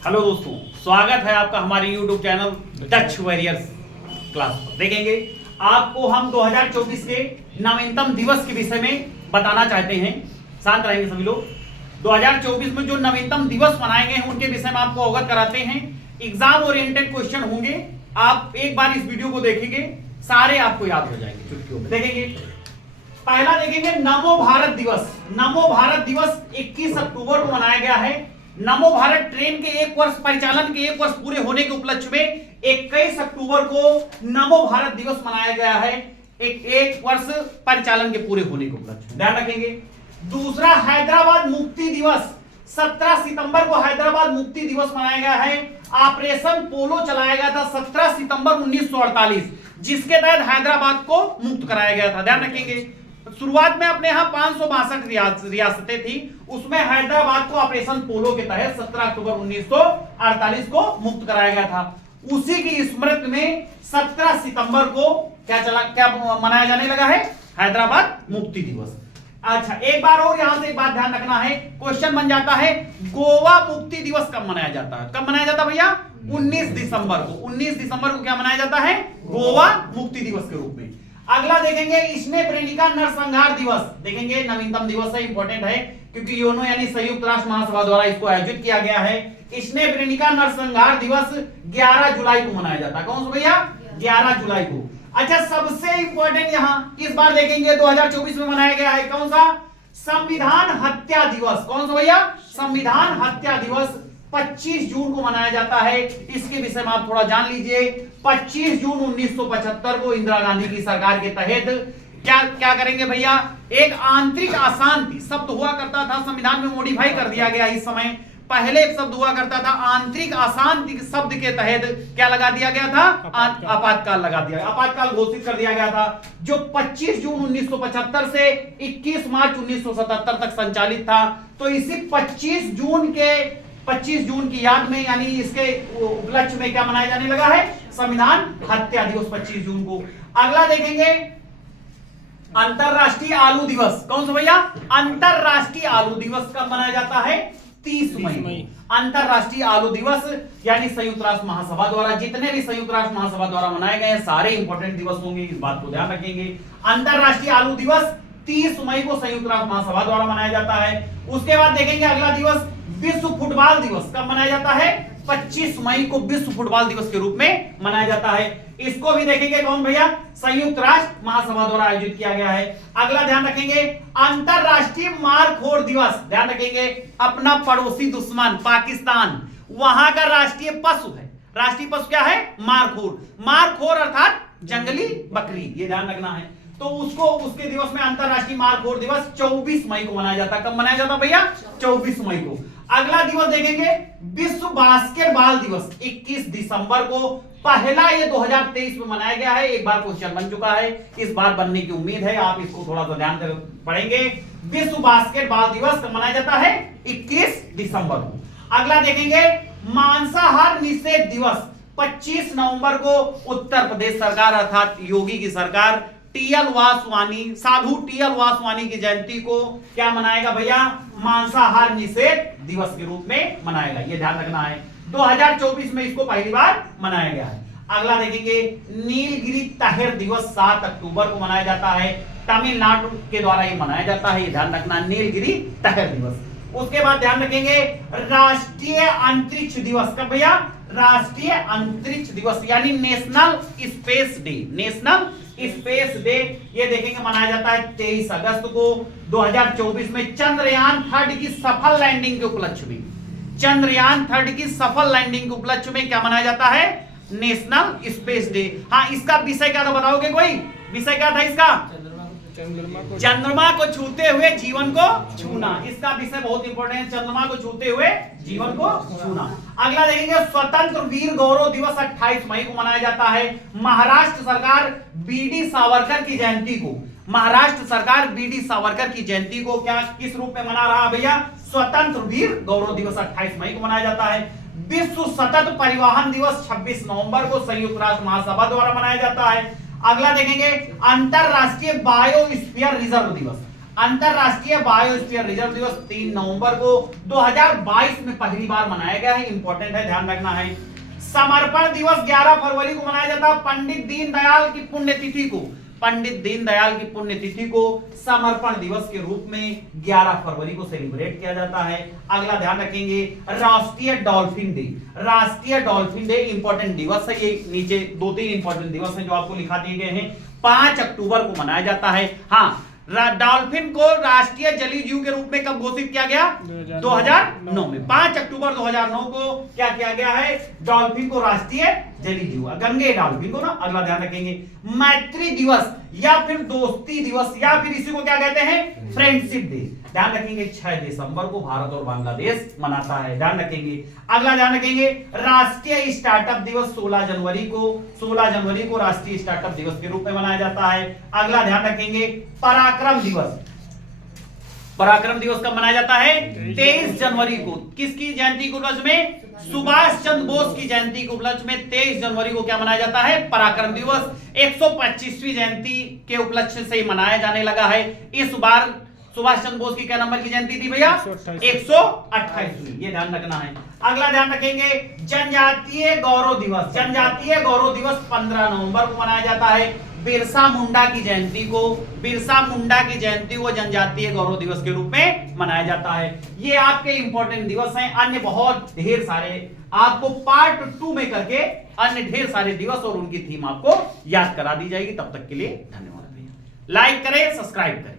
Hello दोस्तों, स्वागत है आपका हमारे YouTube channel Dutch warriors class पर। देखेंगे आपको हम 2024 के नवीनतम दिवस के विषय में बताना चाहते हैं। शांत रहेंगे सभी लोग। 2024 में जो नवीनतम दिवस मनाए गए हैं उनके विषय में आपको अवगत कराते हैं। एग्जाम ओरिएंटेड क्वेश्चन होंगे। आप एक बार इस वीडियो को देखेंगे, सारे आपको याद हो जाएंगे चुटकियों में। देखेंगे पहला देखेंगे नमो भारत दिवस। नमो भारत दिवस 21 अक्टूबर को मनाया गया है। नमो भारत ट्रेन के 1 वर्ष परिचालन के 1 वर्ष पूरे होने के उपलक्ष्य में 21 अक्टूबर को नमो भारत दिवस मनाया गया है। एक वर्ष परिचालन के पूरे होने के उपलक्ष्य में ध्यान रखेंगे। दूसरा हैदराबाद मुक्ति दिवस 17 सितंबर को हैदराबाद मुक्ति दिवस मनाया गया है। ऑपरेशन पोलो चलाया गया था 17 सितंबर 1948, जिसके तहत हैदराबाद को मुक्त कराया गया था। ध्यान रखेंगे शुरुआत में अपने यहां 562 रियासतें थी, उसमें हैदराबाद को ऑपरेशन पोलो के तहत 17 अक्टूबर 1948 को मुक्त कराया गया था। उसी की स्मृति में 17 सितंबर को क्या मनाया जाने लगा है, हैदराबाद मुक्ति दिवस। अच्छा, एक बार और यहां से एक बात ध्यान रखना है, क्वेश्चन बन जाता है गोवा मुक्ति दिवस कब मनाया जाता है? कब मनाया जाता है भैया? 19 दिसंबर को। 19 दिसंबर को क्या मनाया जाता है? गोवा मुक्ति दिवस के रूप में। अगला देखेंगे स्नेप्रेनिका नरसंहार दिवस। देखेंगे नवीनतम दिवस है, इंपॉर्टेंट है क्योंकि यूएनओ यानी संयुक्त राष्ट्र महासभा द्वारा इसको आयोजित किया गया है। स्नेप्रेनिका नरसंहार दिवस 11 जुलाई को मनाया जाता है। कौन सा भैया? 11 जुलाई को। अच्छा, सबसे इंपॉर्टेंट यहां इस बार देखेंगे 2024 में मनाया गया है कौन सा? संविधान हत्या दिवस। कौन सा भैया? संविधान हत्या दिवस 25 जून को मनाया जाता है। इसके विषय में आप थोड़ा जान लीजिए। 25 जून 1975 को इंदिरा गांधी की सरकार के तहत क्या करेंगे भैया? एक आंतरिक अशांति शब्द हुआ करता था, संविधान में मॉडिफाई कर दिया गया। इस समय पहले एक शब्द हुआ करता था आंतरिक अशांति शब्द के तहत क्या लगा दिया गया था? आपातकाल लगा दिया, आपातकाल घोषित कर दिया गया था, जो 25 जून 1975 से 21 मार्च 1977 तक संचालित था। तो इसी 25 जून की याद में यानी इसके उपलक्ष्य में क्या मनाया जाने लगा है? संविधान हत्या दिवस 25 जून को। अगला देखेंगे अंतरराष्ट्रीय आलू दिवस। कौन सा भैया? अंतरराष्ट्रीय आलू दिवस कब मनाया जाता है? 30 मई। अंतरराष्ट्रीय आलू दिवस यानी संयुक्त राष्ट्र महासभा द्वारा, जितने भी संयुक्त राष्ट्र महासभा द्वारा मनाए गए सारे इंपॉर्टेंट दिवस होंगे, इस बात को ध्यान रखेंगे। अंतरराष्ट्रीय आलू दिवस 30 मई को संयुक्त राष्ट्र महासभा द्वारा मनाया जाता है। उसके बाद देखेंगे अगला दिवस विश्व फुटबॉल दिवस कब मनाया जाता है? 25 मई को विश्व फुटबॉल दिवस के रूप में मनाया जाता है। इसको भी देखेंगे कौन भैया? संयुक्त राष्ट्र महासभा द्वारा आयोजित किया गया है। अगला ध्यान रखेंगे अंतरराष्ट्रीय मारखोर दिवस। ध्यान रखेंगे अपना पड़ोसी दुश्मन पाकिस्तान, वहां का राष्ट्रीय पशु है, राष्ट्रीय पशु क्या है? मारखोर। मारखोर अर्थात जंगली बकरी, ये ध्यान रखना है। तो उसके दिवस में अंतरराष्ट्रीय मारखोर दिवस 24 मई को मनाया जाता है। कब मनाया जाता भैया? 24 मई को। अगला दिवस देखेंगे विश्व बास्केटबॉल दिवस 21 दिसंबर को। पहला ये 2023 में मनाया गया है, एक बार क्वेश्चन बन चुका है, इस बार बनने की उम्मीद है, आप इसको थोड़ा सा ध्यान से पढ़ेंगे। विश्व बास्केटबॉल दिवस कब मनाया जाता है? 21 दिसंबर को। अगला देखेंगे मांसाहार निषेध दिवस 25 नवंबर को। उत्तर प्रदेश सरकार अर्थात योगी की सरकार साधु टीएल वासवानी की जयंती को क्या मनाएगा भैया? मांसाहार निषेध दिवस के रूप में मनाएगा, ये ध्यान रखना है। 2024 में इसको पहली बार मनाया गया है। अगला देखेंगे नीलगिरी तहर दिवस 7 अक्टूबर को मनाया जाता है। तमिलनाडु के द्वारा ये मनाया जाता है, ये ध्यान रखना, नीलगिरी तहर दिवस। उसके बाद ध्यान रखेंगे राष्ट्रीय अंतरिक्ष दिवस कब भैया? राष्ट्रीय अंतरिक्ष दिवस यानी national space day. National space day ये देखेंगे मनाया जाता है 23 अगस्त को 2024 में। चंद्रयान 3 की सफल लैंडिंग के उपलक्ष्य में, चंद्रयान 3 की सफल लैंडिंग के उपलक्ष्य में क्या मनाया जाता है? National space day. हाँ, इसका विषय क्या था बताओगे कोई? विषय क्या था इसका? चंद्रमा को छूते हुए जीवन को छूना। इसका विषय बहुत इंपॉर्टेंट है, चंद्रमा को छूते हुए जीवन को छूना। अगला देखेंगे स्वतंत्र वीर गौरव दिवस 28 मई को मनाया जाता है। महाराष्ट्र सरकार बीडी सावरकर की जयंती को, महाराष्ट्र सरकार बीडी सावरकर की जयंती को क्या किस रूप में मना रहा भैया? स्वतंत्र वीर गौरव दिवस 28 मई को मनाया जाता है। विश्व सतत परिवहन दिवस 26 नवंबर को संयुक्त राष्ट्र महासभा द्वारा मनाया जाता है। अगला देखेंगे अंतरराष्ट्रीय बायोस्फीयर रिजर्व दिवस। अंतरराष्ट्रीय बायोस्फीयर रिजर्व दिवस 3 नवंबर को 2022 में पहली बार मनाया गया है, इंपॉर्टेंट है, ध्यान रखना है। समर्पण दिवस 11 फरवरी को मनाया जाता है, पंडित दीनदयाल की पुण्यतिथि को, पंडित दीनदयाल की पुण्यतिथि को समर्पण दिवस के रूप में 11 फरवरी को सेलिब्रेट किया जाता है। अगला ध्यान रखेंगे, राष्ट्रीय डॉल्फिन डे, राष्ट्रीय डॉल्फिन डे इंपॉर्टेंट दिवस है, ये नीचे 2-3 इंपॉर्टेंट दिवस हैं जो आपको लिखा दिए गए हैं। 5 अक्टूबर को मनाया जाता है। हाँ, डॉल्फिन को राष्ट्रीय जलीय जीव के रूप में कब घोषित किया गया? 2009 में। 5 अक्टूबर 2009 को क्या किया गया है? डॉल्फिन को राष्ट्रीय जलीय जीव, गंगे डॉल्फिन को ना। अगला ध्यान रखेंगे, मैत्री दिवस या फिर दोस्ती दिवस या फिर इसी को क्या कहते हैं? Friendship day. ध्यान रखेंगे 6 दिसंबर को भारत और बांग्लादेश मनाता है, ध्यान रखेंगे। अगला ध्यान रखेंगे, राष्ट्रीय स्टार्टअप दिवस 16 जनवरी को राष्ट्रीय स्टार्टअप दिवस के रूप में मनाया जाता है। अगला ध्यान रखेंगे, पराक्रम दिवस, पराक्रम दिवस कब मनाया जाता है? 23 जनवरी को। किसकी जयंती के उपलक्ष्य में? सुभाष चंद्र बोस की जयंती के उपलक्ष्य में 23 जनवरी को क्या मनाया जाता है? पराक्रम दिवस। 125वीं जयंती के उपलक्ष्य से मनाया जाने लगा है। इस बार सुभाष चंद्र बोस की क्या नंबर की जयंती थी भैया? 128वीं, ये ध्यान रखना है। अगला ध्यान रखेंगे, जनजातीय गौरव दिवस, जनजातीय गौरव दिवस 15 नवंबर को मनाया जाता है। बिरसा मुंडा की जयंती को, बिरसा मुंडा की जयंती को जनजातीय गौरव दिवस के रूप में मनाया जाता है। ये आपके इंपॉर्टेंट दिवस हैं। अन्य बहुत ढेर सारे आपको पार्ट 2 में करके अन्य ढेर सारे दिवस और उनकी थीम आपको याद करा दी जाएगी। तब तक के लिए धन्यवाद भैया। लाइक करें, सब्सक्राइब करें।